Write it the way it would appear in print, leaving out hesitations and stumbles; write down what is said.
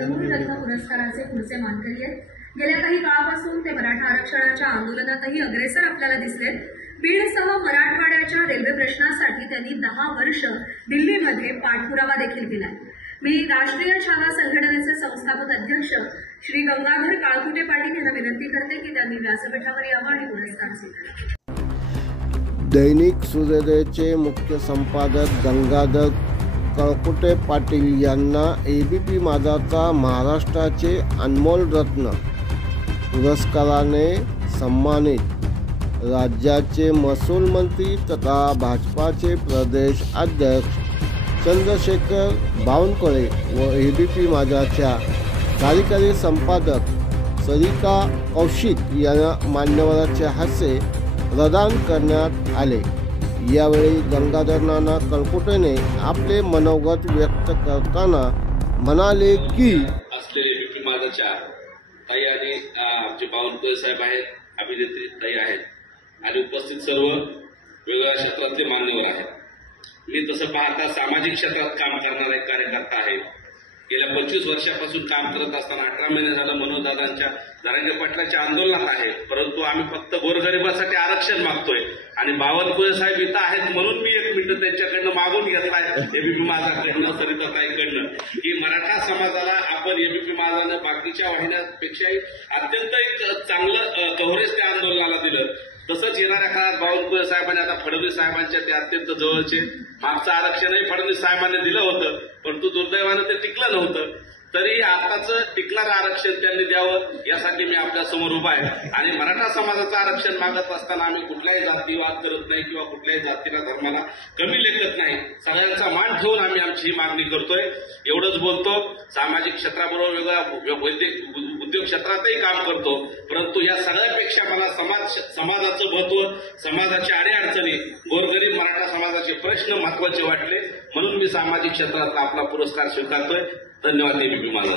कंदमुळरत्न पुरस्काराचे पुढचे मानकरी आहेत। गेल्या काही काळापासून ते मराठा आरक्षणाच्या आंदोलनातही अग्रेसर आपल्याला दिसलेत। बीडसह मराठवाड्याच्या रेल्वे प्रश्नासाठी त्यांनी 10 वर्ष दिल्लीमध्ये पाठपुरावा देखील केला। मी राष्ट्रीय छावा संघटनेचे संस्थापक अध्यक्ष श्री गंगाधर काळकुटे पाटील यांना विनंती करते की त्यांनी व्यासपीठावर यावं आणि पुरस्कार स्वीकारावा। दैनिक सूर्योदयचे मुख्य संपादक गंगाधर काळकुटे पाटील यांना एबीपी माझाचा महाराष्ट्राचे अनमोल रत्न पुरस्काराने सन्मानित। राज्याचे महसूल मंत्री तथा भाजपाचे प्रदेश अध्यक्ष चंद्रशेखर बावनकुळे व एबीपी माझाच्या कार्यकारी संपादक सरिता कौशिक यांना मान्यवरांच्या हस्ते प्रदान करण्यात आले। यावेळी गंगाधर नाना काळकुटेने आपले मनोगत व्यक्त करताना म्हणाले की एबीपी माझाच्या ताई आणि आमचे बावनकुळे साहेब आहेत, अभिनेत्री ताई आहेत आणि उपस्थित सर्व वेगवेगळ्या क्षेत्रातले मान्यवर आहेत। मी तसं पाहता सामाजिक क्षेत्रात काम करणारा एक कार्यकर्ता आहे। गेल्या 25 वर्षापासून काम करत असताना 18 महिने झालं मनोजदादांच्या जरांगे पाटलाच्या आंदोलनात आहे, परंतु आम्ही फक्त गोरगरिबासाठी आरक्षण मागतोय आणि बावनकुळे साहेब इथं आहेत म्हणून मी 1 मिनिट त्यांच्याकडनं मागून घेतलाय एबीपी माझाकडनं सरिताताईकडनं की मराठा समाजाला आपण एबीपी माझानं बाकीच्या वाहिन्यांपेक्षाही अत्यंत एक चांगलं कव्हरेज त्या आंदोलनाला दिलं। तसंच येणाऱ्या काळात बावनकुळे साहेबांनी आता फडणवीस साहेबांच्या ते अत्यंत जवळचे मागचं आरक्षणही फडणवीस साहेबांनी दिलं होतं, परंतु दुर्दैवानं ते टिकलं नव्हतं। तरी आताचं टिकणारं आरक्षण त्यांनी द्यावं यासाठी मी आपल्या समोर उभा आहे आणि मराठा समाजाचं आरक्षण मागत असताना आम्ही कुठल्याही जातीवाद करत नाही किंवा कुठल्याही जातीला धर्माला कमी लेखत नाही। सगळ्यांचा मान ठेवून आम्ही आमची ही मागणी करतोय। एवढंच बोलतो। सामाजिक क्षेत्राबरोबर वेगळ्या वैद्यक उद्योग क्षेत्रातही काम करतो, परंतु या सगळ्यापेक्षा मला समाजाचं महत्व, समाजाच्या अडीअडचणी, गोरगरीब मराठा समाजाचे प्रश्न महत्वाचे वाटले म्हणून मी सामाजिक क्षेत्रातला आपला पुरस्कार स्वीकारतोय। धन्यवाद एबीपी माझा।